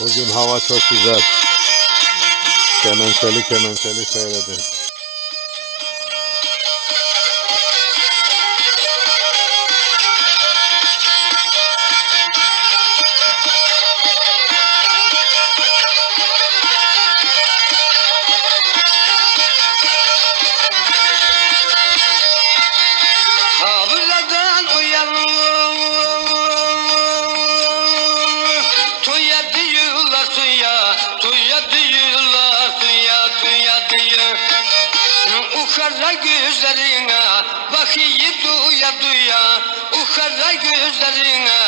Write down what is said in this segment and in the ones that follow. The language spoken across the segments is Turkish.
Bugün hava çok güzel. Kemençeli seyredin. Ukara gözlerine bakayım duya duya, ukara gözlerine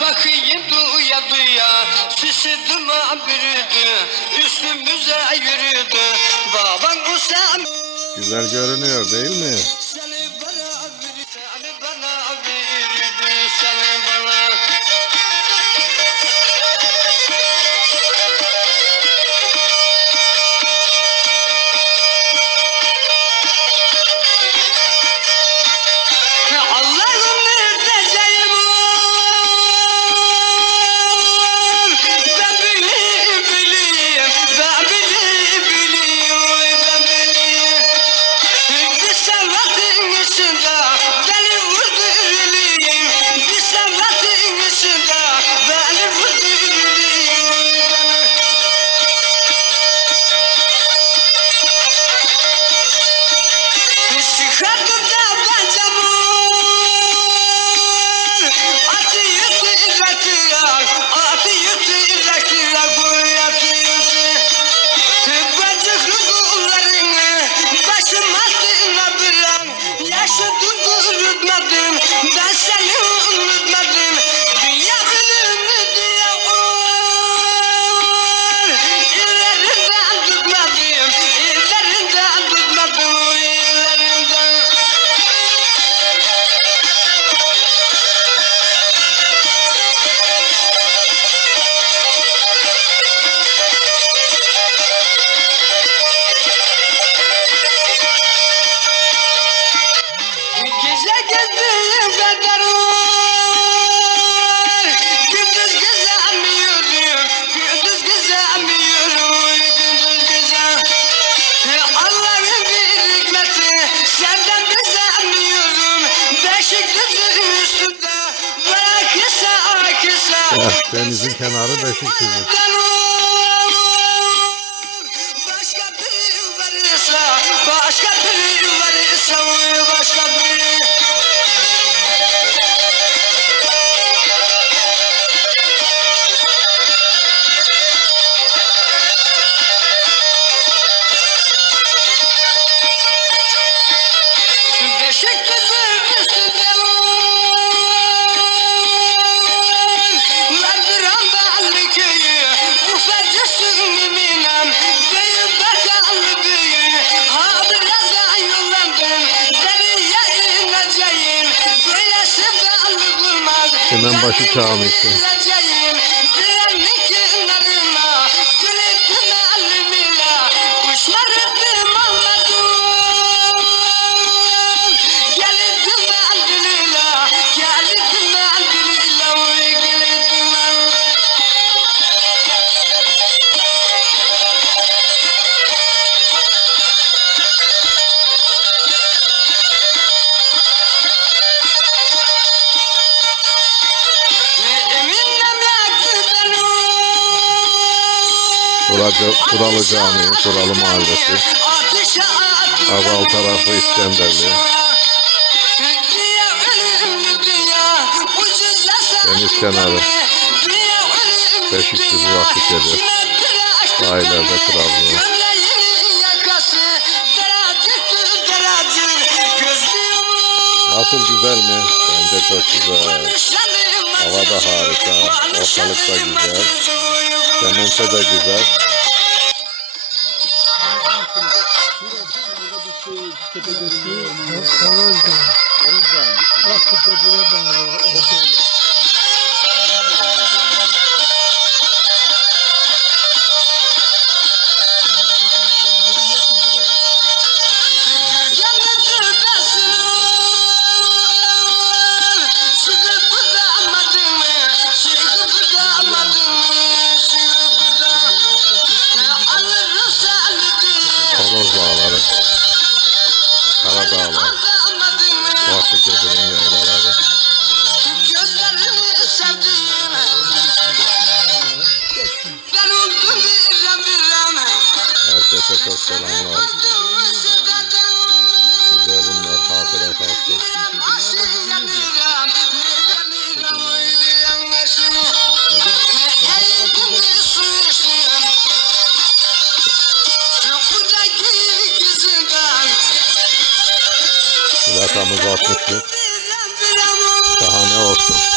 bakayım duya duya. Sisi duman bürüdü, üstümüze yürüdü, baban Usam. Güzel görünüyor değil mi? Seni bana verirdi, seni bana. Ben seni unutmadım. Dünya ölümü diye illerinden tutmadım. İllerinden tutmadım. İllerinden. Gece gezdiğim kadar gündüz gezemiyorum, gündüz gezemiyorum, gündüz gezemiyorum. Allah'ın bir hikmeti, senden bezemiyorum. Beşikdüzün üstünde bırakırsa Denizin kenarı Beşikdüzü. Başka biri varsa, başka biri varsa, başka biri. Beşikdüzü üstünde vardıran ballı köyü, ufacısın minem, büyük bakallı büyü. Ha birazdan yollandım, deriye ineceğim, böyle sevdalı bulmaz. Kemenbaşı Camisi. Turalı Camii, Turalı Mahallesi. Azal tarafı İskenderli. Deniz kenarı. Beşikdüzü Vakıfköy'de. Sahillerde Trabzon. Nasıl, güzel mi? Bence çok güzel. Hava da harika. Ortalık da güzel. Kemençe de güzel. Çıkıp da selamlar. Size bunlar hatıra kalsın. Plakamız 61. Daha ne olsun.